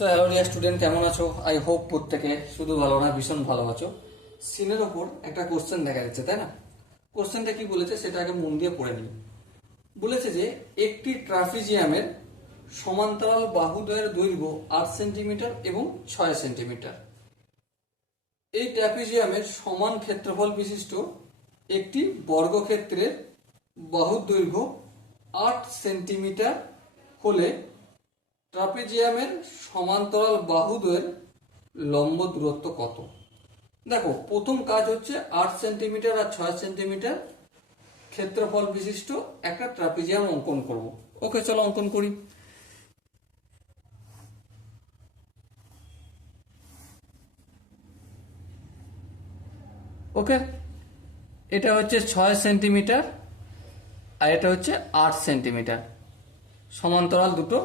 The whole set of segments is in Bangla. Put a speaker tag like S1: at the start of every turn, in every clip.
S1: তো হ্যালো ডিয়ার স্টুডেন্ট কেমন আছো? আই হোপ প্রত্যেকে শুধু ভালো না, ভীষণ ভালো আছো। সিনের ওপর একটা কোশ্চেন দেখা যাচ্ছে, তাই না? কোশ্চেনটা কি বলেছে সেটা আগে মন দিয়ে পড়ে নিই। বলেছে যে, একটি ট্রাফিজিয়ামের সমান্তরাল বাহুদ্বয়ের দৈর্ঘ্য আট সেন্টিমিটার এবং ছয় সেন্টিমিটার এই ট্র্যাপিজিয়ামের সমান ক্ষেত্রফল বিশিষ্ট একটি বর্গক্ষেত্রের বাহুর দৈর্ঘ্য আট সেন্টিমিটার হলে ট্রাপিজিয়ামের সমান্তরাল বাহুদ্বয়ের লম্ব দূরত্ব কত? দেখো, প্রথম কাজ হচ্ছে আট সেন্টিমিটার আর ছয় সেন্টিমিটার ক্ষেত্রফল বিশিষ্ট একটা ট্রাপিজিয়াম অঙ্কন করব। ওকে, চলো অঙ্কন করি। ওকে, এটা হচ্ছে ছয় সেন্টিমিটার আর এটা হচ্ছে আট সেন্টিমিটার। সমান্তরাল দুটো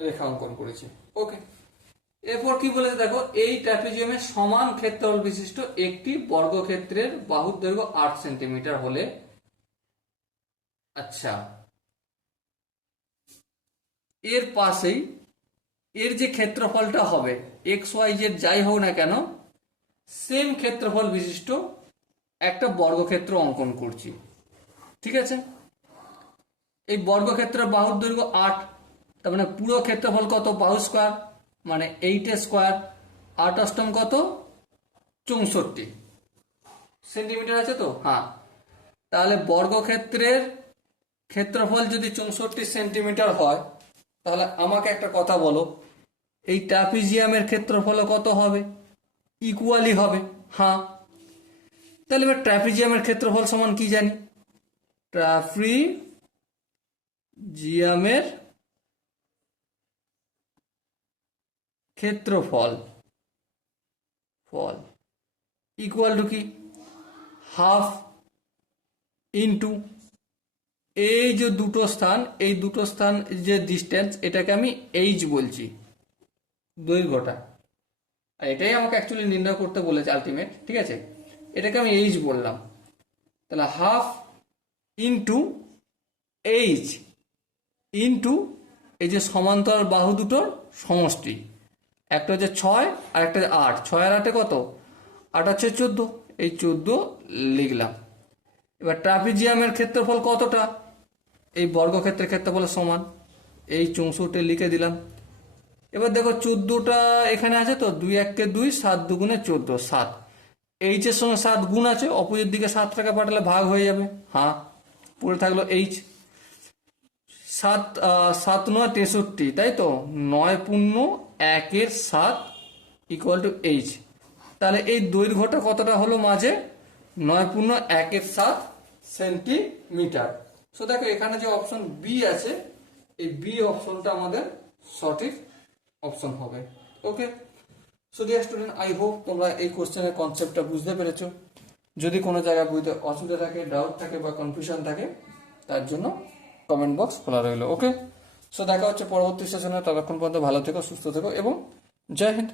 S1: রেখা অঙ্কন করেছি। ওকে এরপর কি বলেছে দেখো, এই ট্র্যাপিজিয়ামের সমান ক্ষেত্রফল বিশিষ্ট একটি বর্গক্ষেত্রের বাহুর দৈর্ঘ্য আট সেন্টিমিটার হলে আচ্ছা এর পাশেই এর যে ক্ষেত্রফলটা হবে, এক্স ওয়াই জেড যাই হোক না কেন, সেম ক্ষেত্রফল বিশিষ্ট একটা বর্গক্ষেত্র অঙ্কন করছি। ঠিক আছে? এই বর্গক্ষেত্রের বাহুর দৈর্ঘ্য আট তার মানে পুরো ক্ষেত্রফল কত? বাহু স্কোয়ার মানে এইট স্কোয়ার আট অষ্টম কত? চৌষট্টি। সেন্টিমিটার আছে তো? হ্যাঁ। তাহলে বর্গক্ষেত্রের ক্ষেত্রফল যদি চৌষট্টি সেন্টিমিটার হয়, তাহলে আমাকে একটা কথা বলো। এই ট্রাপিজিয়ামের ক্ষেত্রফল কত হবে? ইকুয়ালি হবে। হ্যাঁ। তাহলে এবার ট্রাপিজিয়ামের ক্ষেত্রফল সমান কি জানি? ট্রাফ্রিজিয়ামের ক্ষেত্রফল, ফল ইকুয়াল টু কি? হাফ ইনটু এই যে দুটো স্থান, এই দুটো স্থান যে ডিস্টেন্স এটাকে আমি এইচ বলছি, দৈর্ঘ্যটা। আর এটাই আমাকে অ্যাকচুয়ালি নির্ণয় করতে বলেছে আলটিমেট ঠিক আছে? এটাকে আমি এইচ বললাম। তাহলে হাফ ইন্টু এইচ ইন্টু এই যে সমান্তরাল বাহু দুটোর সমষ্টি। একটা হচ্ছে ছয় আর একটা আট। ছয় আর আটে কত? আট হচ্ছে চোদ্দ। এই চোদ্দ লিখলাম। এবার ট্রাপিজিয়ামের ক্ষেত্রফল কতটা? এই বর্গক্ষেত্রের ক্ষেত্রফল সমান। এই চৌষট্টি লিখে দিলাম। এবার দেখো চোদ্দোটা এখানে আছে তো, দুই এককে দুই, সাত দুগুণে চোদ্দ, সাত। এইচের সঙ্গে সাত গুণ আছে, অপোজিট দিকে সাত টাকা পাঠালে ভাগ হয়ে যাবে। হ্যাঁ পড়ে থাকল এইচ সাত সাত নয় তেষট্টি, তাই তো? নয় পূর্ণ একের সাত ইকুয়াল টু এইচ তাহলে এই দৈর্ঘ্যটা কতটা হলো মাঝে? নয় পূর্ণ একের সাত সেন্টিমিটার সো দেখো, এখানে যে অপশন বি আছে, এই বি অপশনটা আমাদের সঠিক অপশন হবে। Okay so dear student I hope তোমরা এই কোশ্চেনের কনসেপ্টটা বুঝতে পেরেছ। যদি কোনো জায়গায় বুঝতে অসুবিধা থাকে ডাউট থাকে বা কনফিউশন থাকে, তার জন্য কমেন্ট বক্স খোলা রইল। ওকে সো দেখা হচ্ছে পরবর্তী সেশনে ততক্ষণ পর্যন্ত ভালো থেকো সুস্থ থেকো এবং জয় হিন্দ।